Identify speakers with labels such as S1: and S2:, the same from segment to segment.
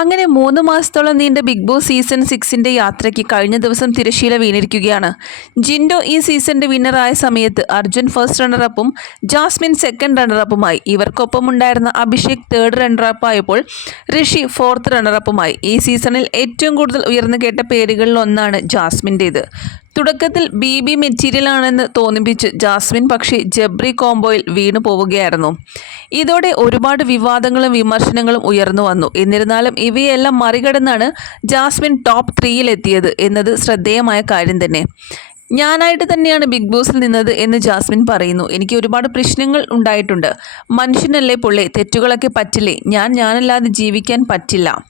S1: അങ്ങനെ മൂന്ന് മാസത്തോളം നീണ്ട ബിഗ് ബോസ് സീസൺ സിക്സിന്റെ യാത്രയ്ക്ക് കഴിഞ്ഞ ദിവസം തിരശീല വീണിരിക്കുകയാണ്. ജിൻഡോ ഈ സീസണിന്റെ വിന്നറായ സമയത്ത് അർജുൻ ഫസ്റ്റ് റണ്ണറപ്പും ജാസ്മിൻ സെക്കൻഡ് റണ്ണറപ്പുമായി ഇവർക്കൊപ്പം ഉണ്ടായിരുന്ന അഭിഷേക് തേർഡ് റണ്ണറപ്പായപ്പോൾ ഋഷി ഫോർത്ത് റണ്ണറപ്പുമായി ഈ സീസണിൽ ഏറ്റവും കൂടുതൽ ഉയർന്നു കേട്ട പേരുകളിൽ ഒന്നാണ് ജാസ്മിന്റേത് തുടക്കത്തിൽ ബി ബി മെറ്റീരിയലാണെന്ന് തോന്നിപ്പിച്ച് ജാസ്മിൻ പക്ഷി ജബ്രി കോംബോയിൽ വീണു പോവുകയായിരുന്നു. ഇതോടെ ഒരുപാട് വിവാദങ്ങളും വിമർശനങ്ങളും ഉയർന്നു വന്നു. എന്നിരുന്നാലും ഇവയെല്ലാം മറികടന്നാണ് ജാസ്മിൻ ടോപ്പ് ത്രീയിലെത്തിയത് എന്നത് ശ്രദ്ധേയമായ കാര്യം തന്നെ. ഞാനായിട്ട് തന്നെയാണ് ബിഗ് ബോസിൽ നിന്നത് എന്ന് ജാസ്മിൻ പറയുന്നു. എനിക്ക് ഒരുപാട് പ്രശ്നങ്ങൾ ഉണ്ടായിട്ടുണ്ട്. മനുഷ്യനല്ലേ പൊള്ളേ? തെറ്റുകളൊക്കെ പറ്റില്ലേ? ഞാൻ ഞാനല്ലാതെ ജീവിക്കാൻ പറ്റില്ല.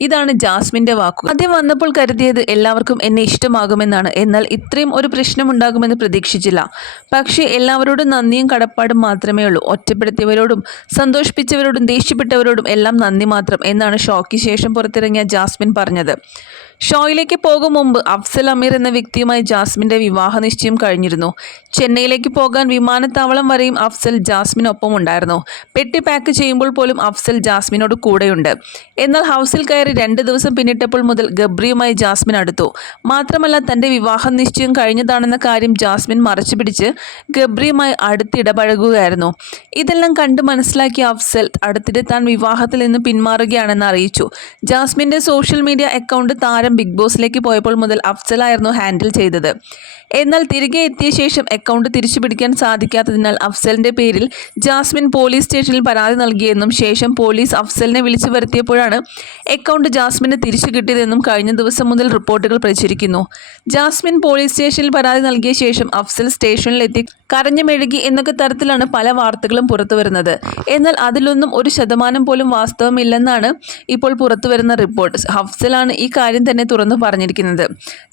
S1: ഇതാണ് ജാസ്മിന്റെ വാക്കുകൾ ആദ്യം വന്നപ്പോൾ കരുതിയത് എല്ലാവർക്കും എന്നെ ഇഷ്ടമാകുമെന്നാണ്. എന്നാൽ ഇത്രയും ഒരു പ്രശ്നമുണ്ടാകുമെന്ന് പ്രതീക്ഷിച്ചില്ല. പക്ഷേ എല്ലാവരോടും നന്ദിയും കടപ്പാടും മാത്രമേ ഉള്ളൂ. ഒറ്റപ്പെടുത്തിയവരോടും സന്തോഷിപ്പിച്ചവരോടും ദേഷ്യപ്പെട്ടവരോടും എല്ലാം നന്ദി മാത്രം എന്നാണ് ഷോയ്ക്ക് ശേഷം പുറത്തിറങ്ങിയ ജാസ്മിൻ പറഞ്ഞത്. ഷോയിലേക്ക് പോകും മുമ്പ് അഫ്സൽ അമീർ എന്ന വ്യക്തിയുമായി ജാസ്മിന്റെ വിവാഹ നിശ്ചയം കഴിഞ്ഞിരുന്നു. ചെന്നൈയിലേക്ക് പോകാൻ വിമാനത്താവളം വരെയും അഫ്സൽ ജാസ്മിനൊപ്പം ഉണ്ടായിരുന്നു. പെട്ടി പാക്ക് ചെയ്യുമ്പോൾ പോലും അഫ്സൽ ജാസ്മിനോട് കൂടെയുണ്ട്. എന്നാൽ ഹൗസിൽ കയറി രണ്ട് ദിവസം പിന്നിട്ടപ്പോൾ മുതൽ ഗബ്രിയുമായി ജാസ്മിൻ അടുത്തു. മാത്രമല്ല തന്റെ വിവാഹ നിശ്ചയം കഴിഞ്ഞതാണെന്ന കാര്യം ജാസ്മിൻ മറച്ചുപിടിച്ച് ഗബ്രിയുമായി അടുത്തിടപഴകുകയായിരുന്നു. ഇതെല്ലാം കണ്ടു മനസ്സിലാക്കിയ അഫ്സൽ അടുത്തിടെ താൻ വിവാഹത്തിൽ നിന്ന് പിന്മാറുകയാണെന്ന് അറിയിച്ചു. ജാസ്മിന്റെ സോഷ്യൽ മീഡിയ അക്കൗണ്ട് താരം ബിഗ് ബോസിലേക്ക് പോയപ്പോൾ മുതൽ അഫ്സലായിരുന്നു ഹാൻഡിൽ ചെയ്തത്. എന്നാൽ തിരികെ എത്തിയ ശേഷം അക്കൗണ്ട് തിരിച്ചു പിടിക്കാൻ സാധിക്കാത്തതിനാൽ അഫ്സലിന്റെ പേരിൽ ജാസ്മിൻ പോലീസ് സ്റ്റേഷനിൽ പരാതി നൽകിയെന്നും ശേഷം പോലീസ് അഫ്സലിനെ വിളിച്ചു വരുത്തിയപ്പോഴാണ് അക്കൗണ്ട് ജാസ്മിന് തിരിച്ചു കിട്ടിയതെന്നും കഴിഞ്ഞ ദിവസം മുതൽ റിപ്പോർട്ടുകൾ പ്രചരിക്കുന്നു. ജാസ്മിൻ പോലീസ് സ്റ്റേഷനിൽ പരാതി നൽകിയ ശേഷം അഫ്സൽ സ്റ്റേഷനിലെത്തി കരഞ്ഞു മെഴുകി എന്നൊക്കെ തരത്തിലാണ് പല വാർത്തകളും പുറത്തു വരുന്നത്. എന്നാൽ അതിലൊന്നും ഒരു ശതമാനം പോലും വാസ്തവമില്ലെന്നാണ് ഇപ്പോൾ പുറത്തു വരുന്ന റിപ്പോർട്ട്. അഫ്സലാണ് ഈ കാര്യം തന്നെ തുറന്നു പറഞ്ഞിരിക്കുന്നത്.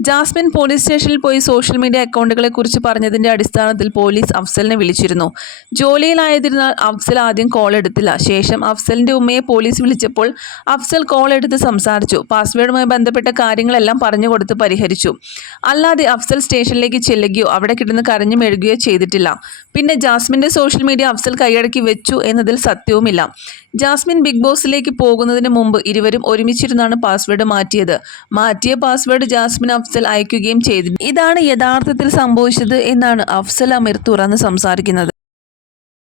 S1: ജാസ്മിൻ പോലീസ് സ്റ്റേഷനിൽ പോയി സോഷ്യൽ മീഡിയ അക്കൗണ്ടുകളെ കുറിച്ച് പറഞ്ഞതിന്റെ അടിസ്ഥാനത്തിൽ പോലീസ് അഫ്സലിനെ വിളിച്ചിരുന്നു. ജോലിയിലായതിനാൽ അഫ്സൽ ആദ്യം കോൾ എടുത്തില്ല. ശേഷം അഫ്സലിന്റെ ഉമ്മയെ പോലീസ് വിളിച്ചപ്പോൾ അഫ്സൽ കോൾ എടുത്ത് സംസാരിച്ചു. പാസ്വേഡുമായി ബന്ധപ്പെട്ട കാര്യങ്ങളെല്ലാം പറഞ്ഞു കൊടുത്ത് പരിഹരിച്ചു. അല്ലാതെ അഫ്സൽ സ്റ്റേഷനിലേക്ക് ചെല്ലുകയോ അവിടെ കിടന്ന് കരഞ്ഞു മെഴുകുകയോ ചെയ്തിട്ടില്ല. പിന്നെ ജാസ്മിന്റെ സോഷ്യൽ മീഡിയ അഫ്സൽ കൈയടക്കി വെച്ചു എന്നതിൽ സത്യവുമില്ല. ജാസ്മിൻ ബിഗ് ബോസിലേക്ക് പോകുന്നതിന് മുമ്പ് ഇരുവരും ഒരുമിച്ചിരുന്നാണ് പാസ്വേഡ് മാറ്റിയത്. മാറ്റിയ പാസ്വേഡ് ജാസ്മിൻ അഫ്സൽ അയക്കുകയും ചെയ്തു ഇതാണ് യഥാർത്ഥത്തിൽ സംഭവിച്ചത് എന്നാണ് അഫ്സൽ അമീർ തുറന്ന് സംസാരിക്കുന്നത്.